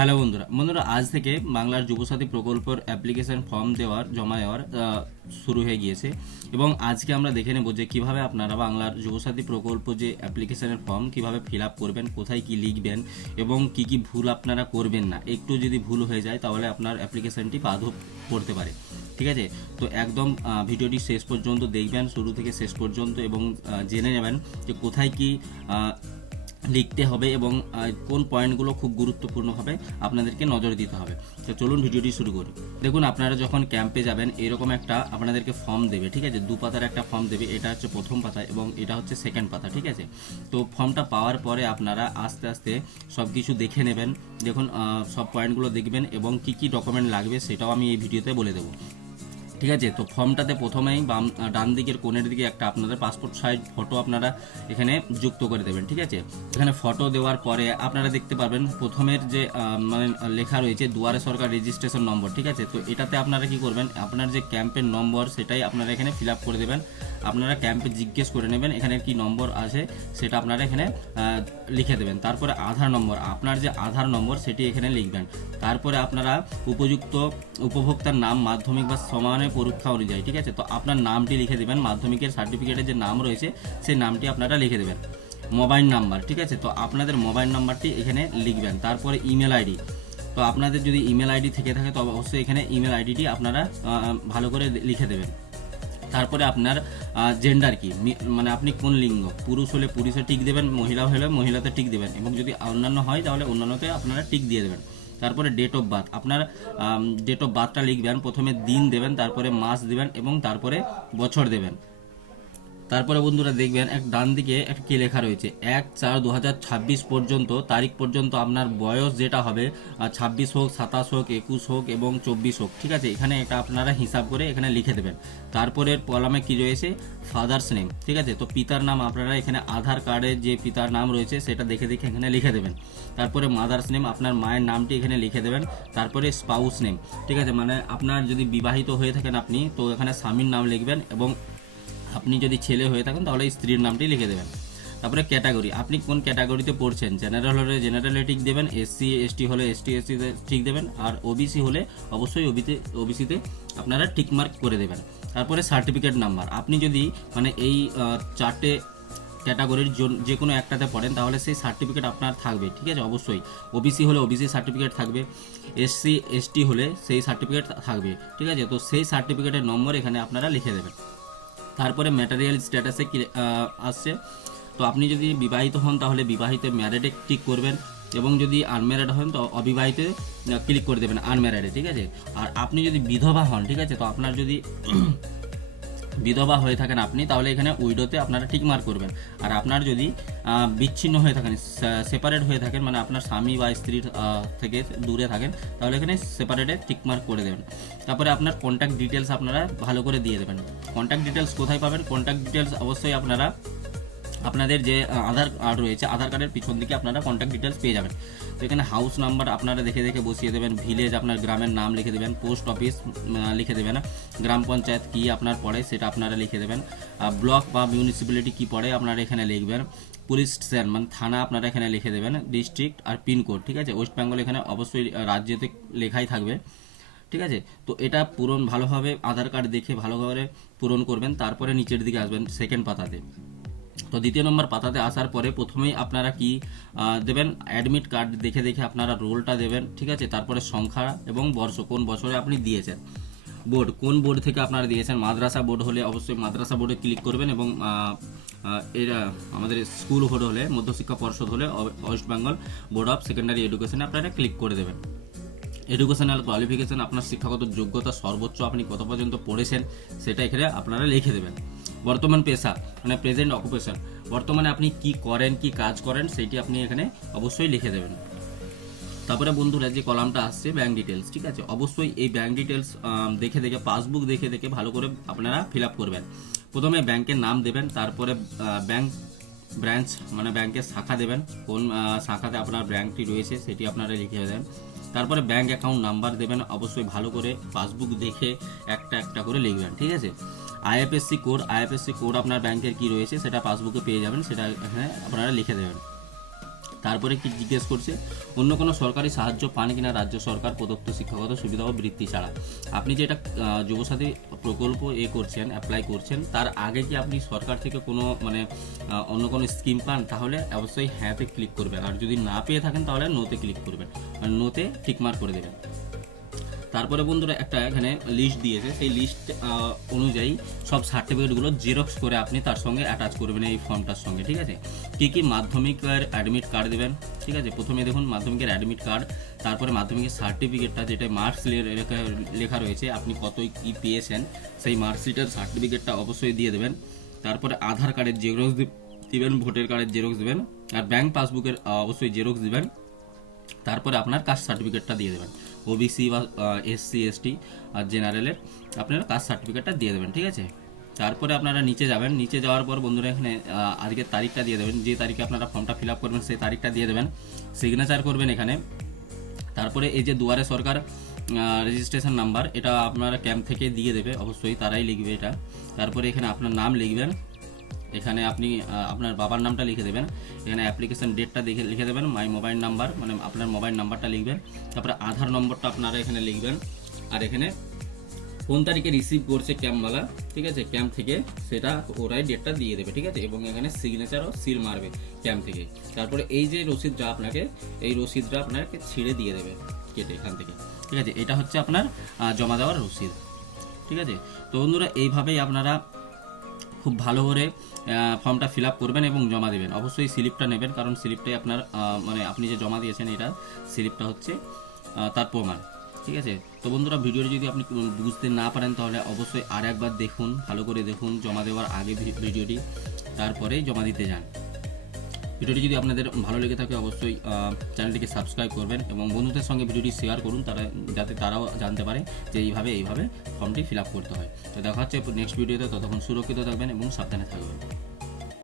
Hello বন্ধুরা আজ থেকে বাংলার যুবসাথী প্রকল্পের অ্যাপ্লিকেশন ফর্ম জমা দেওয়ার শুরু হয়ে গিয়েছে এবং আজকে আমরা দেখে নেব যে কিভাবে আপনারা বাংলার যুবসাথী প্রকল্প যে অ্যাপ্লিকেশনের ফর্ম কিভাবে ফিল আপ করবেন, কোথায় কি লিখবেন এবং কি ভুল আপনারা করবেন না। একটু যদি ভুল হয়ে যায় তাহলে আপনার অ্যাপ্লিকেশনটি বাধক পড়তে পারে। ঠিক আছে, তো একদম ভিডিওটি শেষ পর্যন্ত দেখবেন, শুরু থেকে শেষ পর্যন্ত, এবং জেনে নেবেন যে কোথায় কি লিখতে হবে এবং কোন পয়েন্টগুলো খুব গুরুত্বপূর্ণভাবে আপনাদেরকে নজর দিতে হবে। তো চলুন ভিডিওটি শুরু করি। দেখুন, আপনারা যখন ক্যাম্পে যাবেন এরকম একটা আপনাদেরকে ফর্ম দেবে। ঠিক আছে, 2 পাতার একটা ফর্ম দেবে। এটা হচ্ছে প্রথম পাতা এবং এটা হচ্ছে সেকেন্ড পাতা। ঠিক আছে, তো ফর্মটা পাওয়ার পরে আপনারা আস্তে আস্তে সব কিছু দেখে নেবেন। দেখুন, সব পয়েন্টগুলো দেখবেন এবং কি ডকুমেন্ট লাগবে সেটাও আমি এই ভিডিওতে বলে দেবো। ঠিক আছে, তো ফর্মটাতে প্রথমেই ডান দিকের কোণের দিকে একটা আপনাদের পাসপোর্ট সাইজ ফটো আপনারা এখানে যুক্ত করে দেবেন। ঠিক আছে, এখানে ফটো দেওয়ার পরে আপনারা দেখতে পারবেন প্রথমের যে মানে লেখা রয়েছে দুয়ারে সরকার রেজিস্ট্রেশন নম্বর। ঠিক আছে, তো এটাতে আপনারা কি করবেন, আপনার যে ক্যাম্পের নম্বর সেটাই আপনারা এখানে ফিল আপ করে দেবেন। আপনারা ক্যাম্পে জিজ্ঞেস করে নেবেন এখানে কি নম্বর আছে, সেটা আপনারা এখানে লিখে দেবেন। তারপরে আধার নম্বর, আপনার যে আধার নম্বর সেটি এখানে লিখবেন। তারপরে আপনারা উপযুক্ত উপভোক্তার নাম মাধ্যমিক বা সমানের পরীক্ষা অনুযায়ী। ঠিক আছে, তো আপনার নামটি লিখে দেবেন, মাধ্যমিকের সার্টিফিকেটে যে নাম রয়েছে সেই নামটি আপনারা লিখে দেবেন। মোবাইল নাম্বার, ঠিক আছে, তো আপনাদের মোবাইল নাম্বারটি এখানে লিখবেন। তারপরে ইমেল আইডি, তো আপনাদের যদি ইমেল আইডি থেকে থাকে তো অবশ্যই এখানে ইমেল আইডিটি আপনারা ভালো করে লিখে দেবেন। তারপরে আপনার জেন্ডার কি, মানে আপনি কোন লিঙ্গ, পুরুষ হলে পুরুষে টিক দেবেন, মহিলা হলে মহিলাতে টিক দেবেন, এবং যদি অন্যান্য হয় তাহলে অন্যান্যতে আপনারা টিক দিয়ে দেবেন। তারপরে ডেট অফ বার্থ, আপনার ডেট অফ বার্থটা লিখবেন, প্রথমে দিন দেবেন, তারপরে মাস দেবেন এবং তারপরে বছর দেবেন। তারপরে বন্ধুরা দেখবেন এক ডান দিকে একটা কি লেখা রয়েছে 1/4/2026 পর্যন্ত, তারিখ পর্যন্ত আপনার বয়স যেটা হবে 26 হোক, 27 হোক, 21 হোক এবং 24 হোক। ঠিক আছে, এখানে এটা আপনারা হিসাব করে এখানে লিখে দেবেন। তারপরে কলামে কি রয়েছে, ফাদার্স নেম। ঠিক আছে, তো পিতার নাম আপনারা এখানে আধার কার্ডে যে পিতার নাম রয়েছে সেটা দেখে এখানে লিখে দেবেন। তারপরে মাদার্স নেম, আপনার মায়ের নামটি এখানে লিখে দেবেন। তারপরে স্পাউস নেম, ঠিক আছে, মানে আপনার যদি বিবাহিত হয়ে থাকেন আপনি তো এখানে স্বামীর নাম লিখবেন, এবং আপনি যদি ছেলে হয়ে থাকেন তাহলে স্ত্রীর নামটি লিখে দেবেন। তারপরে ক্যাটাগরি, আপনি কোন ক্যাটাগরিতে পড়ছেন, জেনারেল হলে জেনারেলে টিক দেবেন, এসসি এসটি হলে এসটিতে ঠিক দেবেন, আর ওবিসি হলে অবশ্যই ওবিসিতে আপনারা টিক মার্ক করে দেবেন। তারপরে সার্টিফিকেট নাম্বার, আপনি যদি মানে এই 4টে ক্যাটাগরির যে কোনো একটাতে পড়েন তাহলে সেই সার্টিফিকেট আপনার থাকবে। ঠিক আছে, অবশ্যই ওবিসি হলে ওবিসি সার্টিফিকেট থাকবে, এসসি এসটি হলে সেই সার্টিফিকেট থাকবে। ঠিক আছে, তো সেই সার্টিফিকেটের নম্বর এখানে আপনারা লিখে দেবেন। তারপরে ম্যাটেরিয়াল স্ট্যাটাসে আসছে, তো আপনি যদি বিবাহিত হন তাহলে বিবাহিত ম্যারেডে টিক করবেন, এবং যদি আনম্যারেড হন তো অবিবাহিতে ক্লিক করে দেবেন আনম্যারেডে। ঠিক আছে, আর আপনি যদি বিধবা হন, ঠিক আছে, তো আপনার যদি বিধবা হয়ে থাকেন আপনি তাহলে এখানে উইডোতে আপনারা টিক মার্ক করবেন। আর আপনার যদি বিচ্ছিন্ন হয়ে থাকেন, সেপারেট হয়ে থাকেন, মানে আপনার স্বামী বা স্ত্রীর থেকে দূরে থাকেন, তাহলে এখানে সেপারেটে টিক মার্ক করে দেবেন। তারপরে আপনার কন্ট্যাক্ট ডিটেলস আপনারা ভালো করে দিয়ে দেবেন। কন্ট্যাক্ট ডিটেলস কোথায় পাবেন, কন্ট্যাক্ট ডিটেলস অবশ্যই আপনারা আপনাদের যে আধার কার্ড রয়েছে আধার কার্ডের পিছন দিকে আপনারা কন্ট্যাক্ট ডিটেলস পেয়ে যাবেন। তো এখানে হাউস নাম্বার আপনারা দেখে দেখে বসিয়ে দেবেন, ভিলেজ আপনার গ্রামের নাম লিখে দেবেন, পোস্ট অফিস লিখে দেবেন, গ্রাম পঞ্চায়েত কী আপনার পড়ে সেটা আপনারা লিখে দেবেন, ব্লক বা মিউনিসিপ্যালিটি কী পড়ে আপনারা এখানে লিখবেন, পুলিশ স্টেশন মানে থানা আপনারা এখানে লিখে দেবেন, ডিস্ট্রিক্ট আর পিনকোড। ঠিক আছে, ওয়েস্ট বেঙ্গল এখানে অবশ্যই রাজ্যতে লেখাই থাকবে। ঠিক আছে, তো এটা পূরণ ভালোভাবে আধার কার্ড দেখে ভালোভাবে পূরণ করবেন। তারপরে নিচের দিকে আসবেন সেকেন্ড পাতাতে। তো দ্বিতীয় নম্বর পাতাতে আসার পরে প্রথমেই আপনারা কি দেবেন, অ্যাডমিট কার্ড দেখে দেখে আপনারা রোলটা দেবেন। ঠিক আছে, তারপরে সংখ্যা এবং বর্ষ, কোন বছরে আপনি দিয়েছেন, বোর্ড কোন বোর্ড থেকে আপনারা দিয়েছেন, মাদ্রাসা বোর্ড হলে অবশ্যই মাদ্রাসা বোর্ডে ক্লিক করবেন, এবং এরা আমাদের স্কুল বোর্ড হলে মধ্যশিক্ষা পর্ষদ হলে West Bengal board of secondary এডুকেশনে আপনারা ক্লিক করে দেবেন। এডুকেশনাল কোয়ালিফিকেশন, আপনার শিক্ষাগত যোগ্যতা সর্বোচ্চ আপনি কত পর্যন্ত পড়েছেন সেটা এখানে আপনারা লিখে দেবেন। বর্তমান পেশা মানে প্রেজেন্ট অকুপেশন, বর্তমানে আপনি কি করেন, কি কাজ করেন সেইটি আপনি এখানে অবশ্যই লিখে দেবেন। তারপরে বন্ধুরা যে কলামটা আসছে ব্যাঙ্ক ডিটেলস, ঠিক আছে, অবশ্যই এই ব্যাঙ্ক ডিটেলস দেখে দেখে পাসবুক দেখে দেখে ভালো করে আপনারা ফিল আপ করবেন। প্রথমে ব্যাংকের নাম দেবেন, তারপরে ব্যাংক ব্রাঞ্চ মানে ব্যাংকের শাখা দেবেন, কোন শাখাতে আপনার ব্যাংকটি রয়েছে সেটি আপনারা লিখে দেবেন। তারপরে ব্যাংক অ্যাকাউন্ট নাম্বার দেবেন, অবশ্যই ভালো করে পাসবুক দেখে একটা একটা করে লিখবেন। ঠিক আছে, আইএফএসসি কোড আপনার ব্যাংকের কি রয়েছে সেটা পাসবুকে পেয়ে যাবেন, সেটা এখানে আপনারা লিখে দেবেন। তারপরে কি জিজ্ঞেস করছে, অন্য কোনো সরকারি সাহায্য পান কিনা রাজ্য সরকার প্রদত্ত শিক্ষাগত সুবিধা ও বৃত্তি ছাড়া। আপনি যেটা যুবসাথী প্রকল্প করছেন, অ্যাপ্লাই করছেন, তার আগে কি আপনি সরকার থেকে কোনো মানে অন্য কোনো স্কিম পান, তাহলে অবশ্যই হ্যাঁতে ক্লিক করবেন। আর যদি না পেয়ে থাকেন তাহলে নোতে ক্লিক করবেন, আর নোতে টিকমার্ক করে দেবেন। তারপরে বন্ধুরা একটা এখানে লিস্ট দিয়েছে, সেই লিস্ট অনুযায়ী সব সার্টিফিকেটগুলো জেরক্স করে আপনি তার সঙ্গে অ্যাটাচ করবেন এই ফর্মটার সঙ্গে, ঠিক আছে। কী কী মাধ্যমিকের অ্যাডমিট কার্ড দেবেন, ঠিক আছে। প্রথমে দেখুন মাধ্যমিকের অ্যাডমিট কার্ড, তারপরে মাধ্যমিকের সার্টিফিকেটটা যেটা মার্কস লেখা রয়েছে, আপনি কত কী পেয়েছেন সেই মার্কশিটের সার্টিফিকেটটা অবশ্যই দিয়ে দেবেন। তারপরে আধার কার্ডের জেরক্স দিবেন, ভোটার কার্ডের জেরক্স দেবেন, আর ব্যাংক পাসবুকের অবশ্যই জেরক্স দিবেন। তারপরে আপনার কাস্ট সার্টিফিকেটটা দিয়ে দেবেন, ওবিসি বা এসসি এসটি আর জেনারেলের আপনারা কাস্ট সার্টিফিকেটটা দিয়ে দেবেন, ঠিক আছে। তারপরে আপনারা নিচে যাবেন, নিচে যাওয়ার পর বন্ধুরা এখানে আজকের তারিখটা দিয়ে দেবেন, যে তারিখে আপনারা ফর্মটা ফিল আপ করবেন সেই তারিখটা দিয়ে দেবেন, সিগনেচার করবেন এখানে। তারপরে এই যে দুয়ারে সরকার রেজিস্ট্রেশন নাম্বার, এটা আপনারা ক্যাম্প থেকে দিয়ে দেবে, অবশ্যই তারাই লিখবে এটা। তারপরে এখানে আপনার নাম লিখবেন, এখানে আপনি আপনার বাবার নামটা লিখে দেবেন, এখানে অ্যাপ্লিকেশন ডেটটা লিখে দেবেন, মাই মোবাইল নাম্বার মানে আপনার মোবাইল নাম্বারটা লিখবেন, তারপরে আধার নম্বরটা আপনারা এখানে লিখবেন, আর এখানে কোন তারিখে রিসিভ করছে ক্যাম্পওয়ালা, ঠিক আছে, ক্যাম্প থেকে সেটা ওরাই ডেটটা দিয়ে দেবে, ঠিক আছে। এবং এখানে সিগনেচার ও সিল মারবে ক্যাম্প থেকে। তারপরে এই যে রসিদটা আপনাকে, এই রসিদটা আপনাকে ছিঁড়ে দিয়ে দেবে কেটে এখান থেকে, ঠিক আছে। এটা হচ্ছে আপনার জমা দেওয়ার রসিদ, ঠিক আছে। তো বন্ধুরা এইভাবেই আপনারা খুব ভালো করে ফর্মটা ফিল আপ করবেন এবং জমা দেবেন। অবশ্যই স্লিপটা নেবেন, কারণ স্লিপটাই আপনার মানে আপনি যে জমা দিয়েছেন এটা স্লিপটা হচ্ছে তার প্রমাণ, ঠিক আছে। তো বন্ধুরা ভিডিওটি যদি আপনি বুঝতে না পারেন তাহলে অবশ্যই আর একবার দেখুন, ভালো করে দেখুন জমা দেওয়ার আগে ভিডিওটি, তারপরেই জমা দিতে যান। ভিডিওটি যদি আপনাদের ভালো লেগে থাকে অবশ্যই চ্যানেলটিকে সাবস্ক্রাইব করবেন এবং বন্ধুদের সঙ্গে ভিডিওটি শেয়ার করুন, তারা যাতে তারাও জানতে পারে যে এইভাবে ফর্মটি ফিল আপ করতে হয়। তো দেখা হচ্ছে নেক্সট ভিডিওতে, ততক্ষণ সুরক্ষিত থাকবেন এবং সাবধানে থাকবেন।